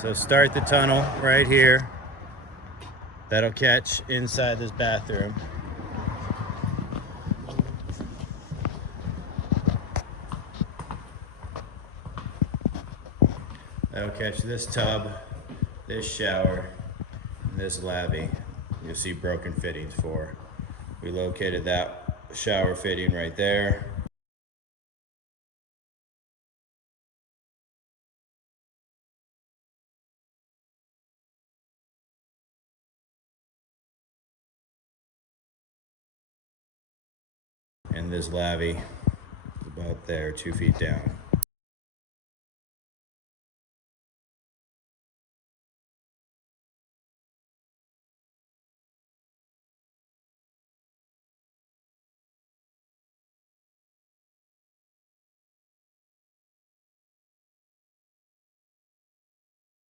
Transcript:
So start the tunnel right here. That'll catch inside this bathroom. That'll catch this tub, this shower, and this lavvy. You'll see broken fittings for. We located that shower fitting right there. And this lavvy about there, 2 feet down.